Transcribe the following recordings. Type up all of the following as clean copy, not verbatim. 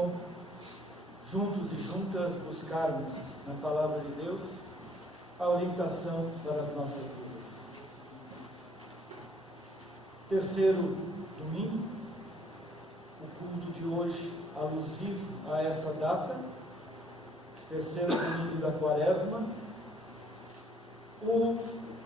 bom juntos e juntas buscarmos na Palavra de Deus a orientação para as nossas vidas. Terceiro domingo, o culto de hoje alusivo a essa data, terceiro domingo da Quaresma. O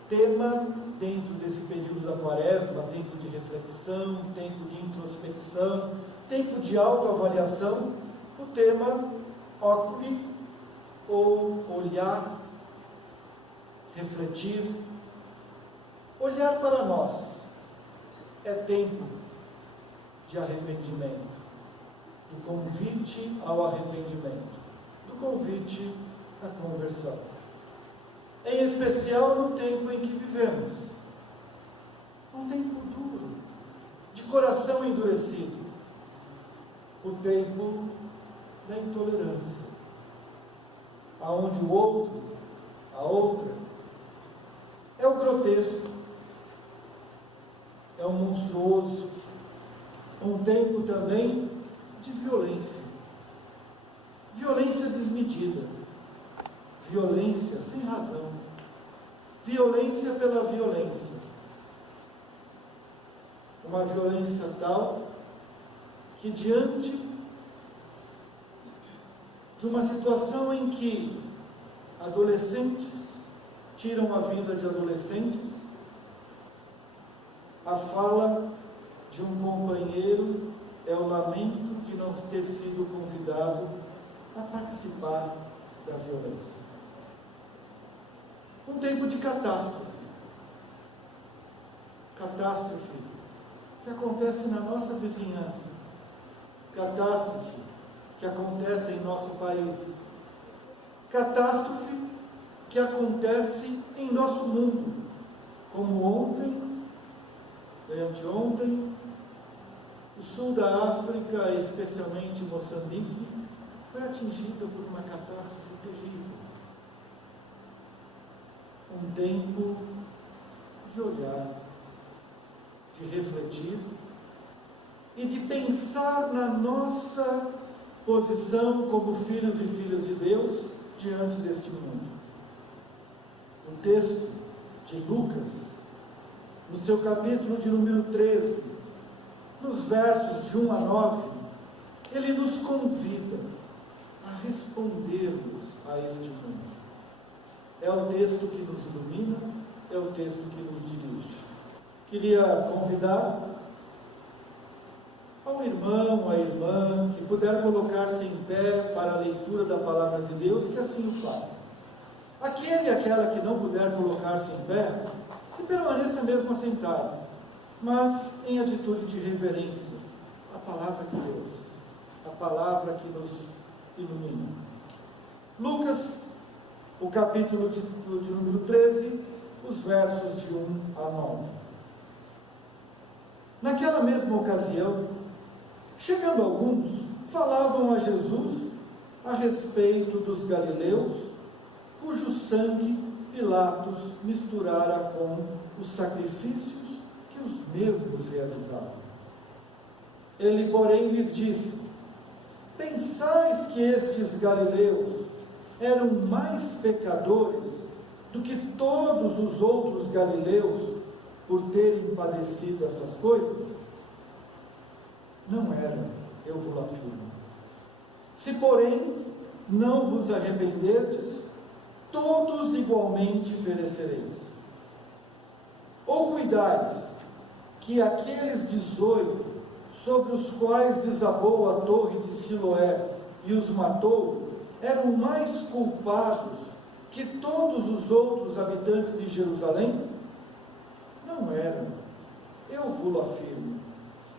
tema dentro desse período da Quaresma, tempo de reflexão, tempo de introspecção, tempo de autoavaliação, o tema oculi, ou olhar, refletir, olhar para nós. É tempo de arrependimento, do convite ao arrependimento, do convite à conversão. Em especial no tempo em que vivemos, um tempo duro, de coração endurecido, o tempo da intolerância, aonde o outro, a outra, é o grotesco, é o monstruoso, um tempo também de violência, violência desmedida, violência sem razão, violência pela violência, uma violência tal que diante de uma situação em que adolescentes tiram a vida de adolescentes, a fala de um companheiro é o lamento de não ter sido convidado a participar da violência. Um tempo de catástrofe que acontece na nossa vizinhança, catástrofe que acontece em nosso país, catástrofe que acontece em nosso mundo, como ontem, anteontem, o sul da África, especialmente Moçambique, foi atingida por uma catástrofe terrível. Um tempo de olhar, de refletir e de pensar na nossa posição como filhos e filhas de Deus diante deste mundo. O texto de Lucas, no seu capítulo de número 13, nos versos de 1 a 9, ele nos convida a respondermos a este mundo. É o texto que nos ilumina, é o texto que nos dirige. Queria convidar ao irmão, à irmã, que puder colocar-se em pé para a leitura da Palavra de Deus, que assim o faça. Aquele e aquela que não puder colocar-se em pé, que permaneça mesmo assentado, mas em atitude de reverência à Palavra de Deus, a Palavra que nos ilumina. Lucas, o capítulo de número 13, os versos de 1 a 9. Naquela mesma ocasião, chegando alguns, falavam a Jesus a respeito dos galileus, cujo sangue Pilatos misturara com os sacrifícios que os mesmos realizavam. Ele, porém, lhes disse: pensais que estes galileus eram mais pecadores do que todos os outros galileus por terem padecido essas coisas? Não eram, eu vos afirmo. Se, porém, não vos arrependerdes, todos igualmente perecereis. Ou cuidais que aqueles 18, sobre os quais desabou a torre de Siloé e os matou, eram mais culpados que todos os outros habitantes de Jerusalém? Não eram, eu vos afirmo.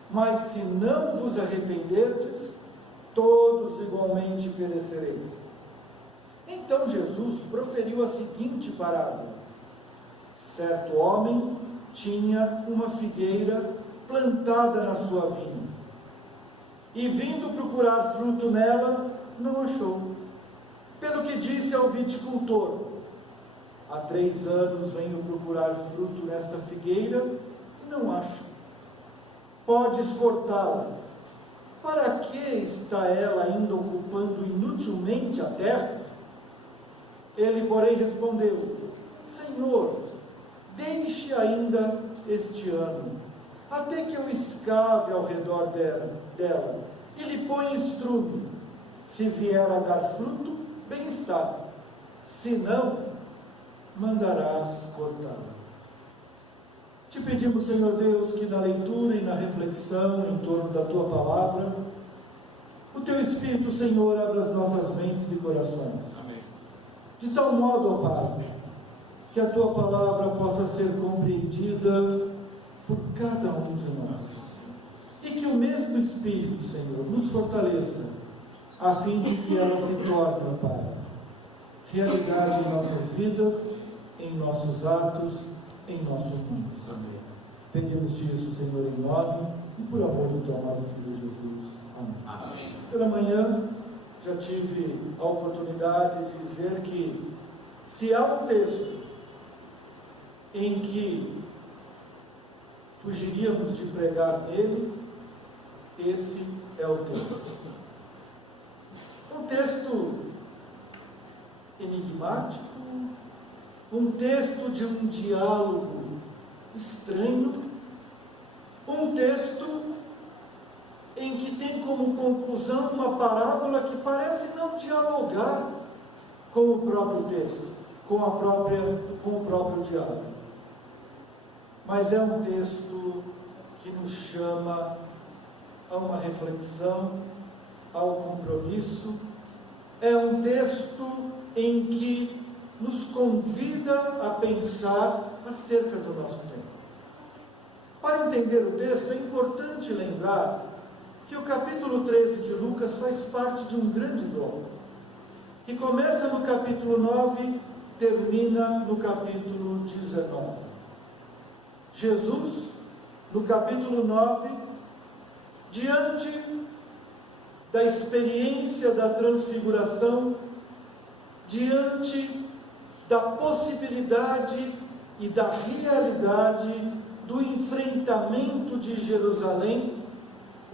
Mas se não vos arrependerdes, todos igualmente perecereis. Então Jesus proferiu a seguinte parábola: certo homem tinha uma figueira plantada na sua vinha, e vindo procurar fruto nela, não achou. Pelo que disse ao viticultor: há 3 anos venho procurar fruto nesta figueira e não acho. Podes cortá-la. para que está ela ainda ocupando inutilmente a terra? Ele, porém, respondeu: Senhor, deixe ainda este ano, até que eu escave ao redor dela e lhe ponha estrume. Se vier a dar fruto, bem está. Se não, mandarás cortá-la. Te pedimos, Senhor Deus, que na leitura e na reflexão em torno da Tua palavra, o Teu Espírito, Senhor, abra as nossas mentes e corações. Amém. De tal modo, ó Pai, que a Tua palavra possa ser compreendida por cada um de nós. E que o mesmo Espírito, Senhor, nos fortaleça, a fim de que ela se torne, ó Pai, realidade em nossas vidas, em nossos atos, em nosso mundo. Amém. Pedimos-te isso, Senhor, em nome e por amor do Teu amado Filho Jesus. Amém. Amém. Pela manhã, já tive a oportunidade de dizer que, se há um texto em que fugiríamos de pregar nele, esse é o texto. Um texto enigmático, um texto de um diálogo estranho, um texto em que tem como conclusão uma parábola que parece não dialogar com o próprio texto, com o próprio diálogo. Mas é um texto que nos chama a uma reflexão, ao compromisso. É um texto em que nos convida a pensar acerca do nosso tempo. Para entender o texto, é importante lembrar que o capítulo 13 de Lucas faz parte de um grande bloco, que começa no capítulo 9, termina no capítulo 19. Jesus, no capítulo 9, diante da experiência da transfiguração, diante da possibilidade e da realidade do enfrentamento de Jerusalém,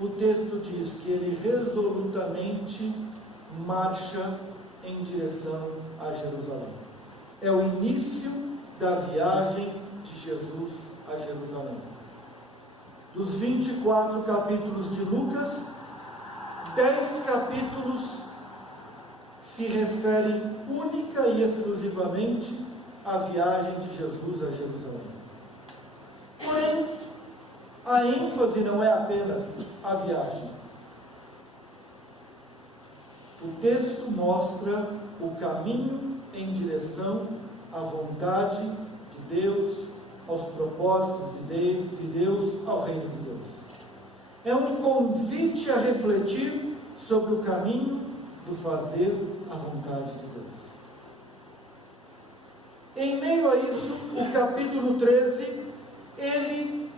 o texto diz que ele resolutamente marcha em direção a Jerusalém. É o início da viagem de Jesus a Jerusalém. Dos 24 capítulos de Lucas, 10 capítulos se referem única e exclusivamente à viagem de Jesus a Jerusalém. Porém, a ênfase não é apenas a viagem. O texto mostra o caminho em direção à vontade de Deus, aos propósitos de Deus, ao reino de Deus. É um convite a refletir sobre o caminho do fazer a vontade de Deus. Em meio a isso, o capítulo 13, ele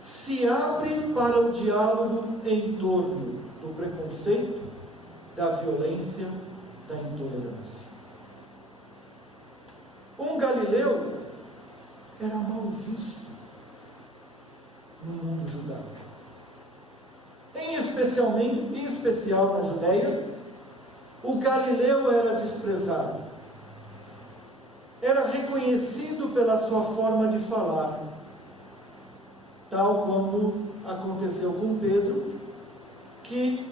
se abre para o diálogo em torno do preconceito, da violência, da intolerância. Um galileu era mal visto no mundo judaico. Em especial na Judéia, o galileu era desprezado. Era reconhecido pela sua forma de falar, tal como aconteceu com Pedro, que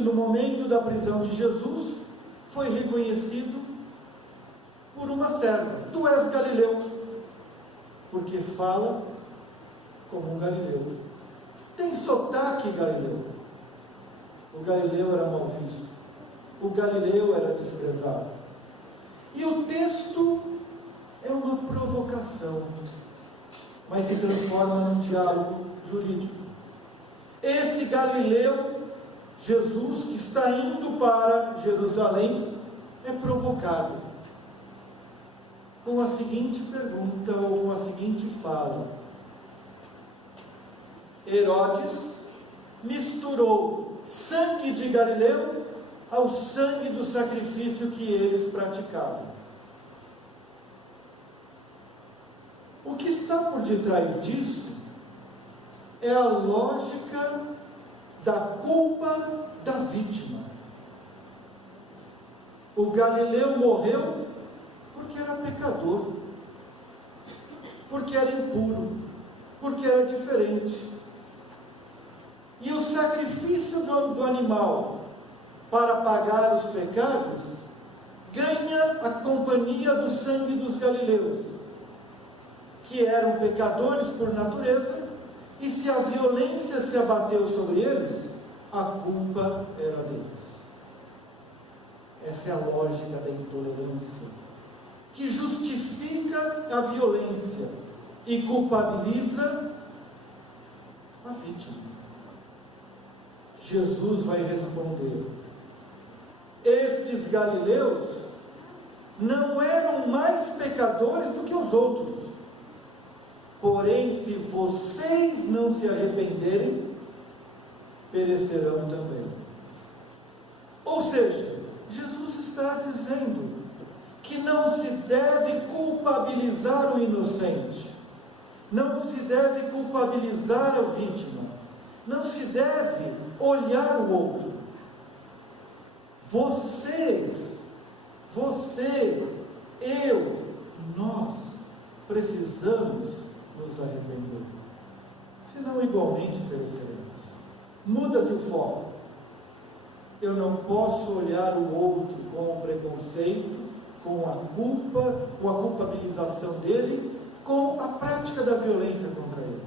no momento da prisão de Jesus, foi reconhecido por uma serva: tu és galileu, porque fala como um galileu, tem sotaque galileu. O galileu era mal visto, o galileu era desprezado. E o texto é uma provocação, mas se transforma num diálogo jurídico. Esse galileu, Jesus, que está indo para Jerusalém, é provocado com a seguinte pergunta, ou com a seguinte fala: Herodes misturou sangue de Galileu ao sangue do sacrifício que eles praticavam. O que está por detrás disso é a lógica da culpa da vítima. O Galileu morreu porque era pecador, porque era impuro, porque era diferente. E o sacrifício do animal para pagar os pecados ganha a companhia do sangue dos galileus, que eram pecadores por natureza, e se a violência se abateu sobre eles, a culpa era deles. Essa é a lógica da intolerância, que justifica a violência e culpabiliza a vítima. Jesus vai responder: estes galileus não eram mais pecadores do que os outros, porém, se vocês não se arrependerem, perecerão também. Ou seja, Jesus está dizendo que não se deve culpabilizar o inocente, não se deve culpabilizar a vítima, não se deve olhar o outro. Você, eu, nós precisamos nos arrepender, senão igualmente pereceremos. Muda-se o foco. Eu não posso olhar o outro com preconceito, com a culpa, com a culpabilização dele, com a prática da violência contra ele.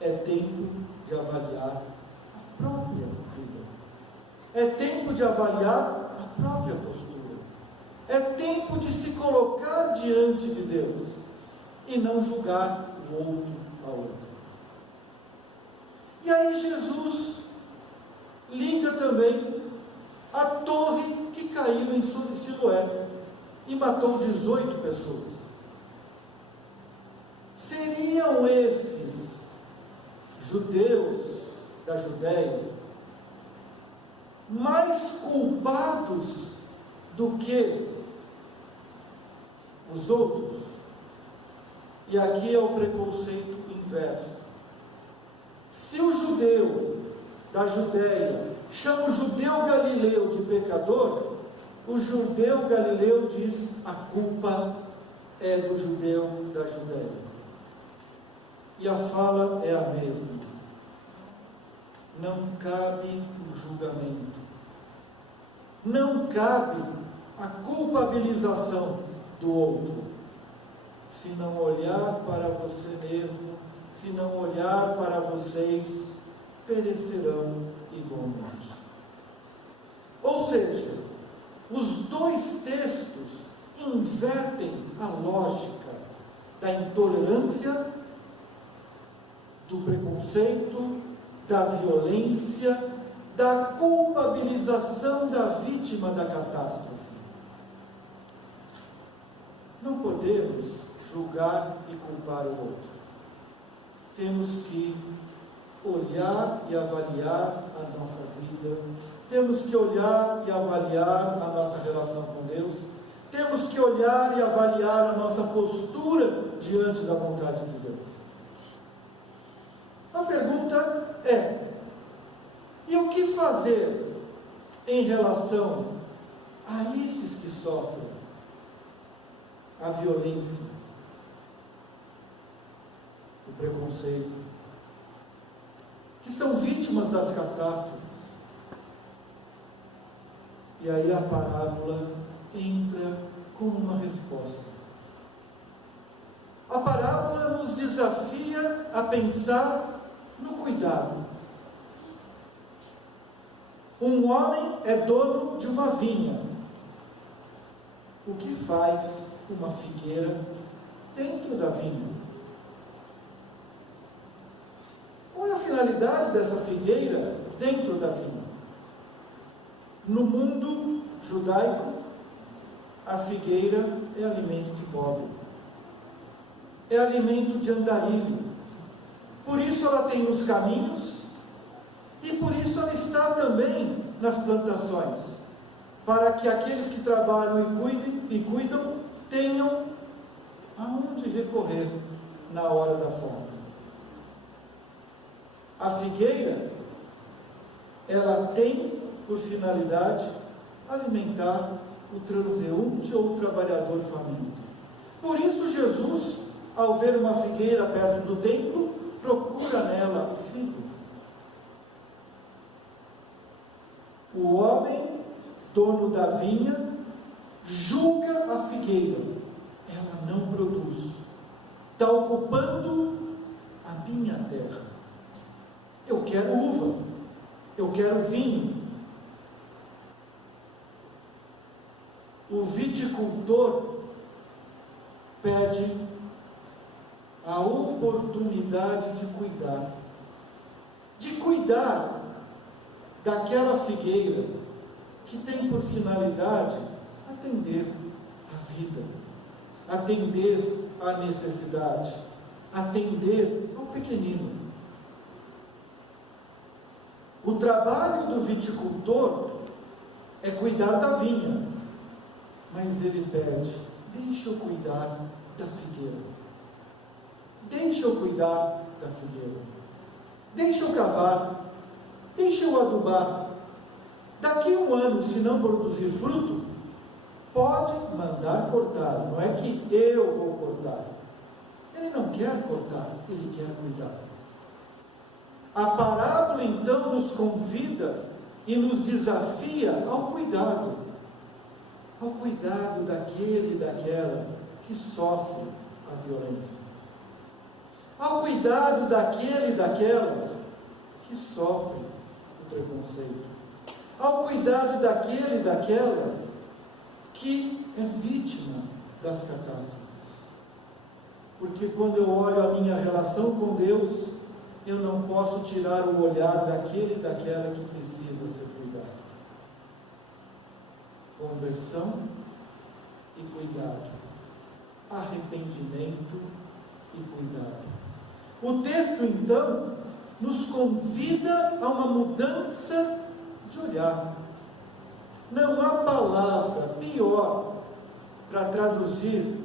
É tempo de avaliar a própria vida. É tempo de avaliar a própria postura. É tempo de se colocar diante de Deus e não julgar o outro a outro. E aí Jesus liga também a torre que caiu em Siloé e matou 18 pessoas. Seriam esses judeus da Judéia mais culpados do que os outros? E aqui é o preconceito inverso. Se o judeu da Judéia chama o judeu galileu de pecador, o judeu galileu diz: a culpa é do judeu da Judéia. E a fala é a mesma. Não cabe o julgamento, não cabe a culpabilização do outro. Se não olhar para você mesmo, se não olhar para vocês, perecerão igualmente. Ou seja, os dois textos invertem a lógica da intolerância, do preconceito, da violência, da culpabilização da vítima da catástrofe. Não podemos julgar e culpar o outro. Temos que olhar e avaliar a nossa vida, temos que olhar e avaliar a nossa relação com Deus, temos que olhar e avaliar a nossa postura diante da vontade de Deus. A pergunta é: e o que fazer em relação a esses que sofrem a violência, o preconceito, que são vítimas das catástrofes? E aí a parábola entra com uma resposta. A parábola nos desafia a pensar no cuidado. Um homem é dono de uma vinha. O que faz uma figueira dentro da vinha? Qual é a finalidade dessa figueira dentro da vinha? No mundo judaico, a figueira é alimento de pobre, é alimento de andarilho. Por isso ela tem nos caminhos e por isso ela está também nas plantações, para que aqueles que trabalham e cuidam tenham aonde recorrer na hora da fome. A figueira ela tem por finalidade alimentar o transeunte ou o trabalhador faminto. Por isso Jesus, ao ver uma figueira perto do templo, procura nela o figo. O homem, dono da vinha, julga a figueira, ela não produz, está ocupando a minha terra. Eu quero uva, eu quero vinho. O viticultor pede a oportunidade de cuidar daquela figueira que tem por finalidade atender a vida, atender a necessidade, atender ao pequenino. O trabalho do viticultor é cuidar da vinha, mas ele pede: deixa eu cuidar da figueira, deixa eu cuidar da figueira, deixa eu cavar, deixa eu adubar. Daqui a um ano, se não produzir fruto, pode mandar cortar, não é que eu vou cortar. Ele não quer cortar, ele quer cuidar. A parábola então nos convida e nos desafia ao cuidado daquele e daquela que sofre a violência, ao cuidado daquele e daquela que sofre o preconceito, ao cuidado daquele e daquela que é vítima das catástrofes. Porque quando eu olho a minha relação com Deus, eu não posso tirar o olhar daquele e daquela que precisa ser cuidado. Conversão e cuidado, arrependimento e cuidado. O texto então nos convida a uma mudança de olhar. Não há palavra pior para traduzir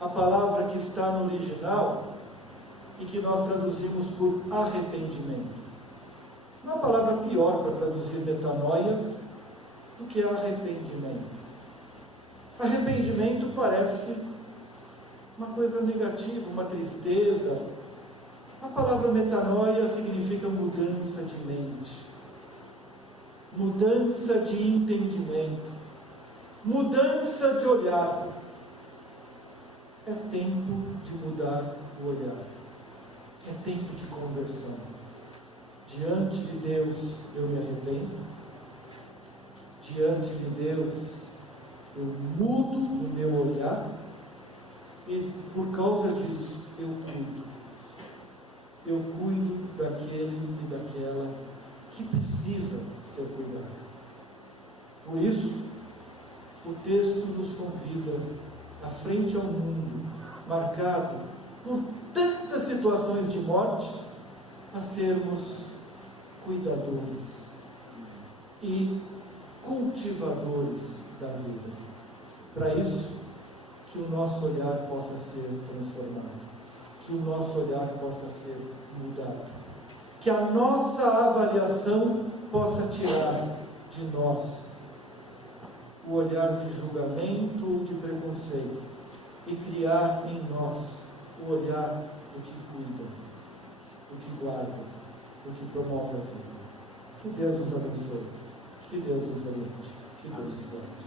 a palavra que está no original e que nós traduzimos por arrependimento. Não há palavra pior para traduzir metanoia do que arrependimento. Arrependimento parece uma coisa negativa, uma tristeza. A palavra metanoia significa mudança de mente, mudança de entendimento, mudança de olhar. É tempo de mudar o olhar, é tempo de conversão. Diante de Deus eu me arrependo, diante de Deus eu mudo o meu olhar e por causa disso eu cuido daquele e daquela que precisa ser cuidado. Por isso, o texto nos convida, à frente ao mundo, marcado por tantas situações de morte, a sermos cuidadores e cultivadores da vida. Para isso, que o nosso olhar possa ser transformado, que o nosso olhar possa ser mudado, que a nossa avaliação possa tirar de nós o olhar de julgamento ou de preconceito e criar em nós o olhar do que cuida, do que guarda, do que promove a vida. Que Deus nos abençoe, que Deus nos oriente, que Deus nos guarde.